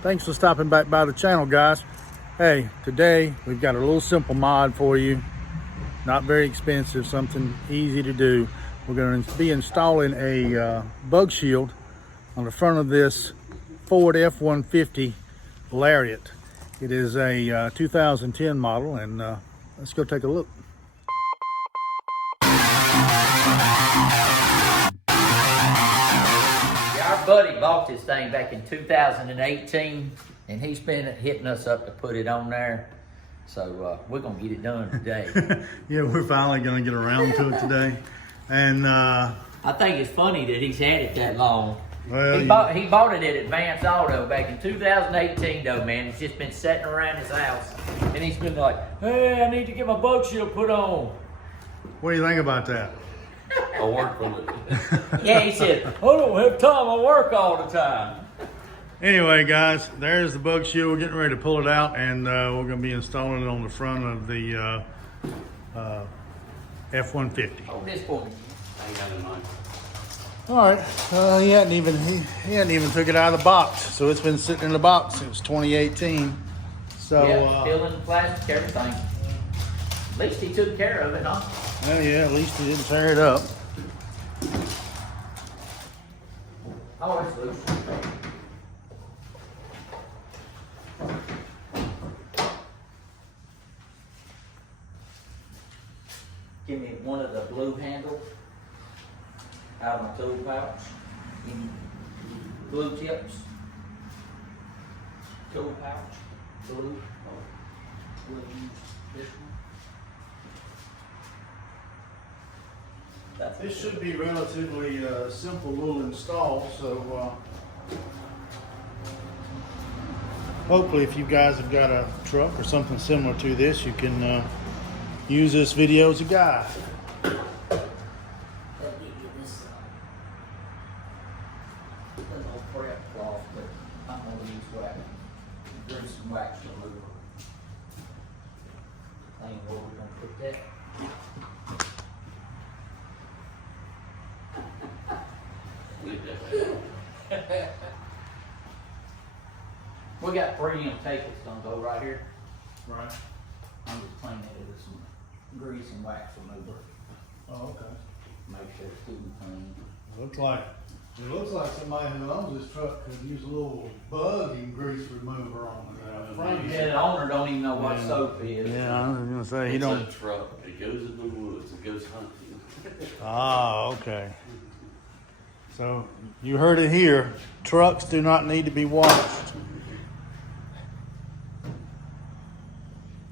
Thanks for stopping back by the channel, guys. Hey, today we've got a little simple mod for you. Not very expensive, something easy to do. We're going to be installing a bug shield on the front of this Ford F-150 Lariat. It is a 2010 model, and let's go take a look. Our buddy bought this thing back in 2018, and he's been hitting us up to put it on there. So we're gonna get it done today. Yeah, we're finally gonna get around to it today. And I think it's funny that he's had it that long. Well, he bought it at Advance Auto back in 2018 though, man. It's just been sitting around his house, and he's been like, hey, I need to get my bug shield put on. what do you think about that? I work from it. Yeah, he said, I don't have time, I work all the time. Anyway, guys, there's the bug shield. We're getting ready to pull it out, and we're going to be installing it on the front of the F-150. Hold this for me. I ain't got it in mind. All right, he hadn't even took it out of the box, so it's been sitting in the box since 2018. So Yeah, still in the plastic, everything. At least he took care of it, huh? well, yeah, at least he didn't tear it up. Oh, it's loose. Give me one of the blue handles out of my tool pouch. Give me blue tips. Tool pouch. Blue. We'll use this one. That's This should be relatively simple little install, so hopefully if you guys have got a truck or something similar to this, you can use this video as a guide. Let me get this little prep cloth, but I'm gonna use wax. There's some wax remover. I ain't where we're gonna put that. We got 3M tape that's gonna go right here. Right. I'm just cleaning it with some grease and wax remover. Oh, okay. Make sure it's good and clean. It looks like somebody who owns this truck could use a little bug and grease remover on the frame. Yeah, the owner don't even know what Yeah. soap is. Yeah, I was gonna say he It's don't. a truck. It goes in the woods. It goes hunting. Ah, okay. So you heard it here. Trucks do not need to be washed.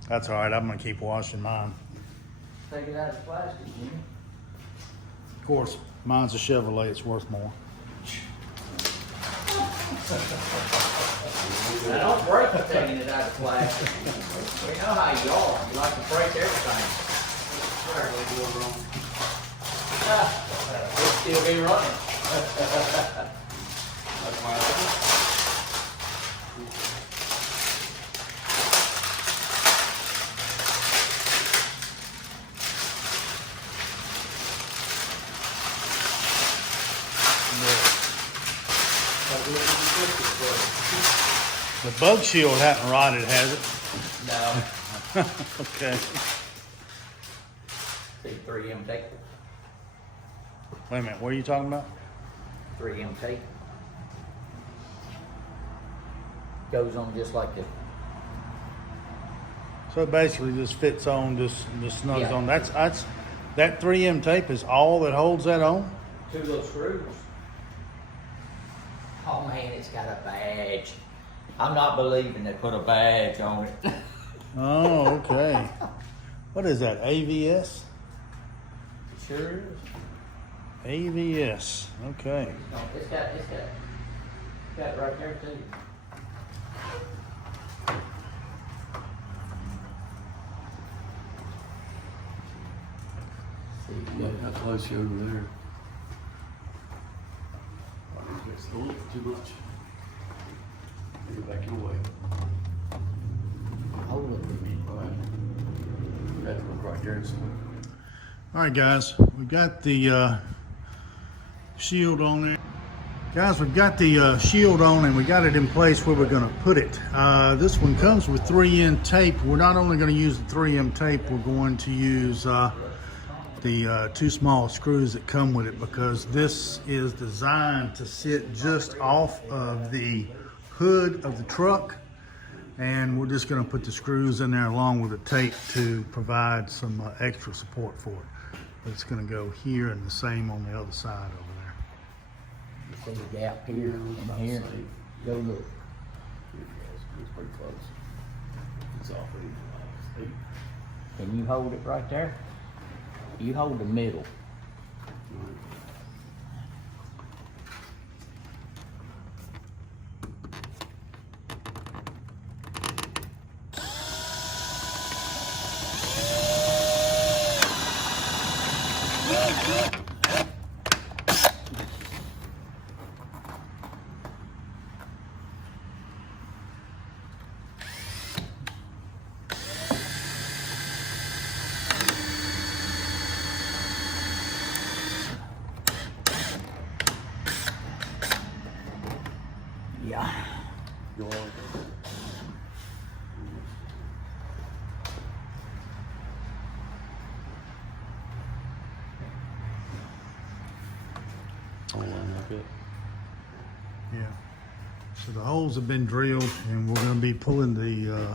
That's all right. I'm gonna keep washing mine. Take it out of the plastic, Jimmy. Of course, mine's a Chevrolet. It's worth more. Now don't break it taking it out of the plastic. We know how you are. You like to break everything. It'll still be running. That's why I like it. The bug shield hasn't rotted, has it? No. Okay. See 3M tape. Wait a minute. What are you talking about? 3M tape. Goes on just like the. So it basically just fits on, just snugs Yeah. on. That's that 3M tape is all that holds that on. 2 little screws. Oh man, it's got a badge. I'm not believing they put a badge on it. Oh, okay. What is that? AVS? Sure is. AVS. Okay. No, it's got it right there too. Yeah, how close you over there? It's a little too much. You're backing away. Hold it with me. All right. That's right there. All right, guys. We got the shield on there. Guys, we've got the shield on and we got it in place where we're going to put it. This one comes with 3M tape. We're not only going to use the 3M tape, we're going to use the 2 small screws that come with it, because this is designed to sit just off of the hood of the truck, and we're just going to put the screws in there along with the tape to provide some extra support for it. But it's going to go here and the same on the other side over there. See the gap here and here. Go look. It's pretty close. It's off eight. Can you hold it right there? You hold the middle. Yeah. Go on. Oh, like it. Yeah. So the holes have been drilled, and we're going to be pulling the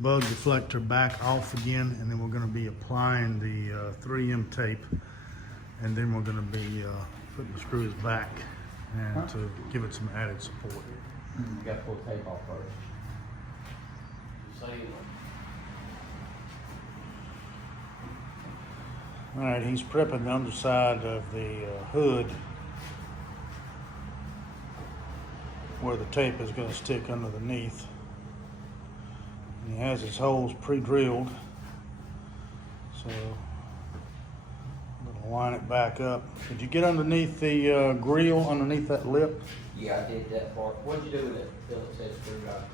bug deflector back off again, and then we're going to be applying the 3M tape, and then we're going to be putting the screws back and to give it some added support. You gotta pull the tape off first. All right, he's prepping the underside of the hood where the tape is going to stick underneath. And he has his holes pre-drilled, so I'm going to line it back up. Did you get underneath the grill, underneath that lip? Yeah, I did that part. What'd you do with it? Phillips head screwdriver.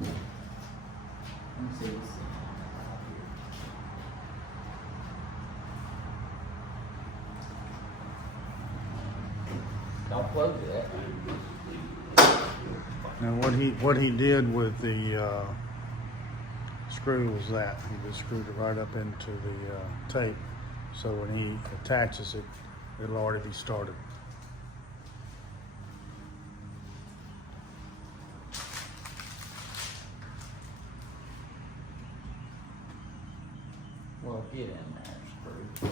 Let me see this. Don't close it. Now what he did with the screw was that he just screwed it right up into the tape, so when he attaches it, it'll already be started. Well, get in there, screw.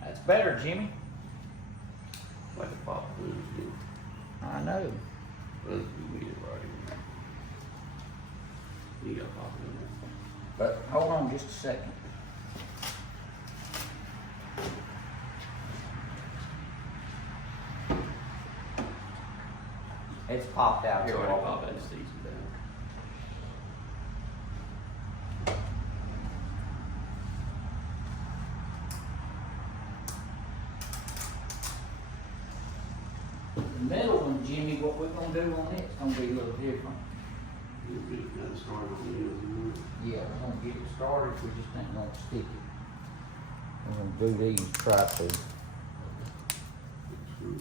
That's better, Jimmy. Like a pop glue. I know. That's weird right here. You gotta pop it in there. But hold on just a second. It's popped out It's here. already Walter. popped out, it's easy down. The middle one, Jimmy, what we're gonna do on it's gonna be a little different. You'll get it kind of started on the end, you know. Yeah, we're gonna get it started, we just ain't gonna stick it. We're gonna do these try-to. Screw it.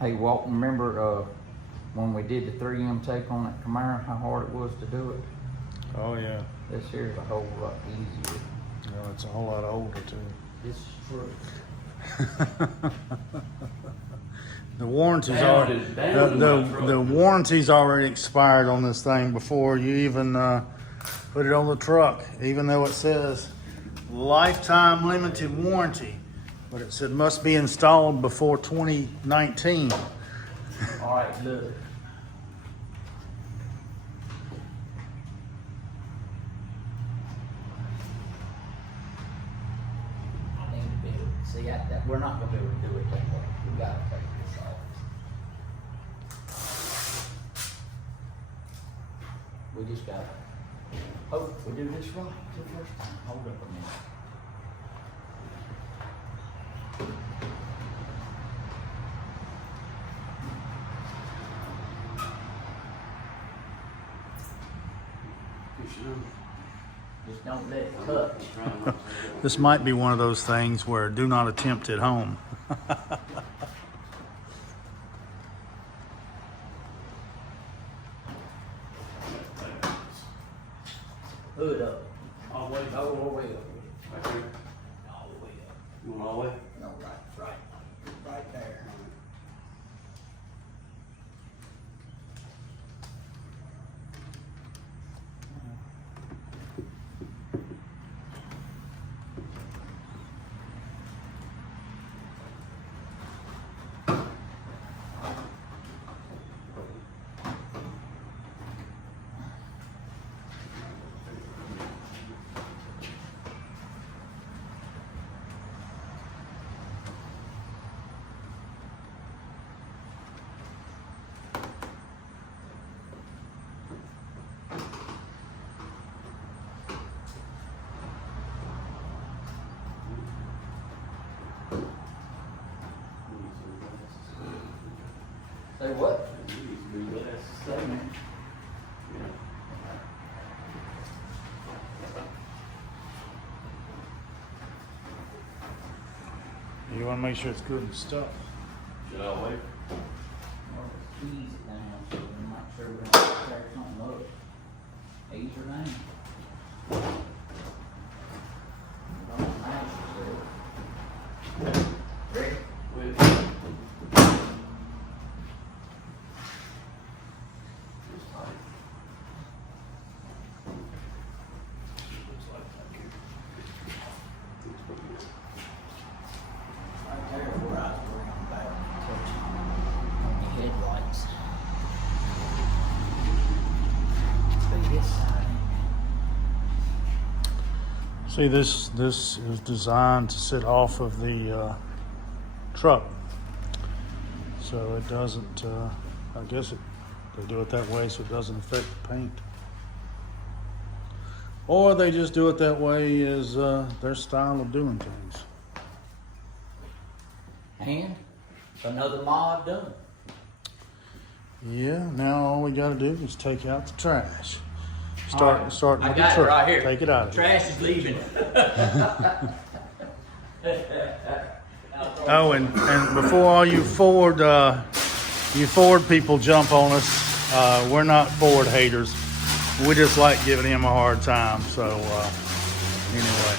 Hey, Walton, remember when we did the 3M tape on that Camaro, how hard it was to do it? Oh yeah, This here's a whole lot easier. it's a whole lot older too. This is true. The warranty's Down already is down in my truck. the warranty's already expired on this thing before you even put it on the truck, even though it says lifetime limited warranty, but it said must be installed before 2019. All right, look. I need to be able to see that we're not gonna be able to do it that way. We gotta take this off. We just gotta hope we do this right the first time. Hold up a minute. Just don't let it touch. This might be one of those things where do not attempt at home. Hood up. All the way, All the way up. right here. All the way up. You want all the way? No, right there. Say what? Say, man. You want to make sure it's good and stuff. Get all the way. Well, ease it down, so I'm not sure we're gonna tear something up. Ease her down. Don't mash yourself. Ready? Wait. It's tight. Looks like that here. Right there where I was worrying about touching on the headlights. See this side. See, this is designed to sit off of the truck, so it doesn't. I guess they do it that way so it doesn't affect the paint, or they just do it that way as their style of doing things. And another mod done. Yeah. Now all we got to do is take out the trash. All right. Start I with the got it truck. right here. Take it out of here. Trash is leaving. Oh, and before all you Ford people jump on us, we're not Ford haters. We just like giving him a hard time. So anyway,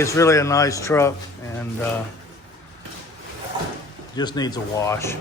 it's really a nice truck and just needs a wash.